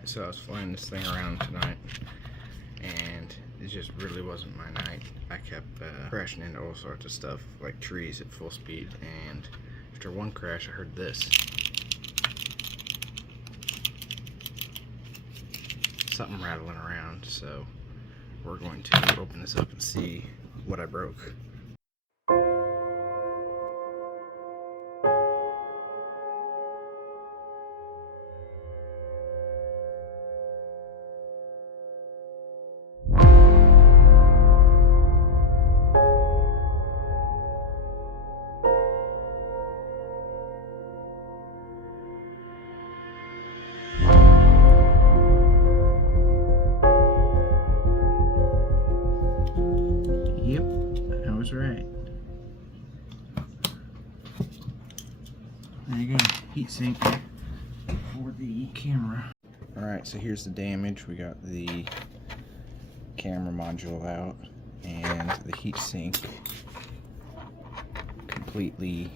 Alright, so I was flying this thing around tonight, and it just really wasn't my night. I kept crashing into all sorts of stuff, like trees at full speed, and after one crash I heard this. Something rattling around, so we're going to open this up and see what I broke. Yep, I was right. There you go, heat sink for the camera. Alright, so here's the damage. We got the camera module out and the heat sink completely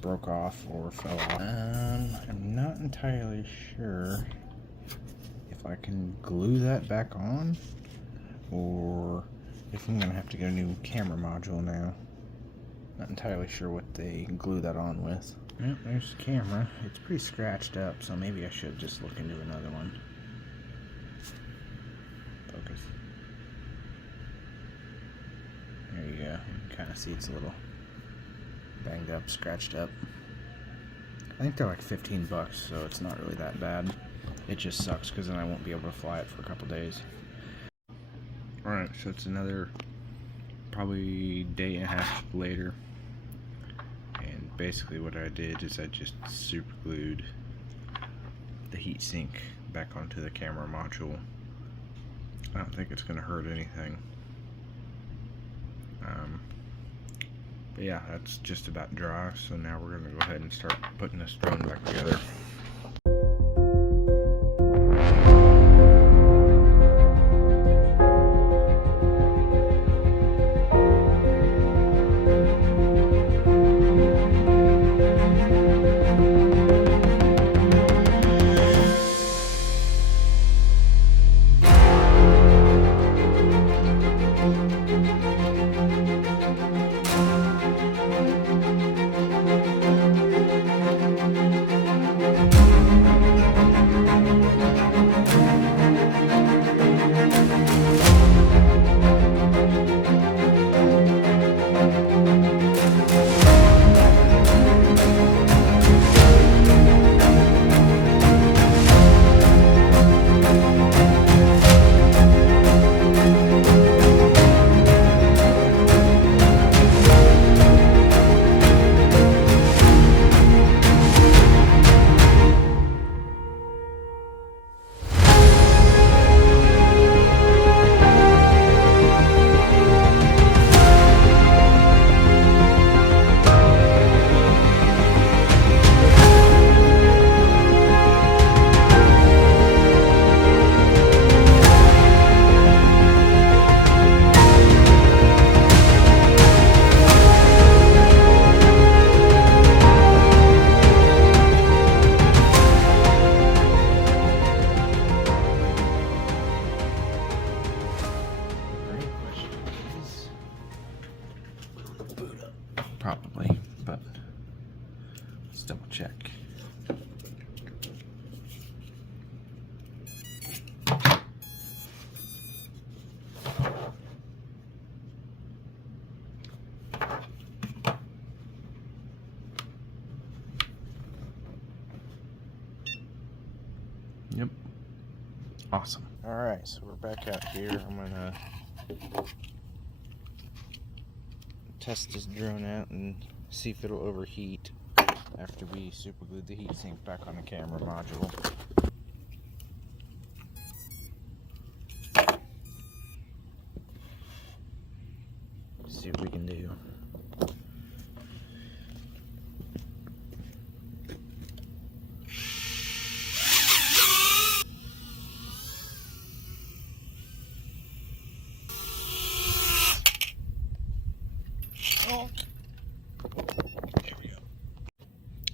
broke off or fell off. I'm not entirely sure if I can glue that back on or if I'm gonna have to get a new camera module now. Not entirely sure what they glue that on with. Yep, there's the camera. It's pretty scratched up, so maybe I should just look into another one. Focus. There you go. You can kind of see it's a little banged up, scratched up. I think they're like 15 bucks, so it's not really that bad. It just sucks because then I won't be able to fly it for a couple days. Alright, so it's another probably day and a half later, and basically what I did is I just super glued the heat sink back onto the camera module. I don't think it's going to hurt anything. But yeah, that's just about dry, so now we're going to go ahead and start putting this drone back together. Probably, but let's double check. Yep. Awesome. Alright, so we're back out here. I'm gonna test this drone out and see if it'll overheat after we super glued the heatsink back on the camera module. See what we can do. There we go.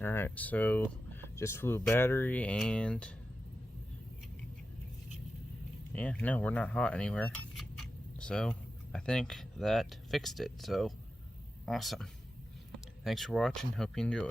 Alright, so just flew a battery, and yeah, no, we're not hot anywhere. So I think that fixed it. So awesome. Thanks for watching. Hope you enjoy.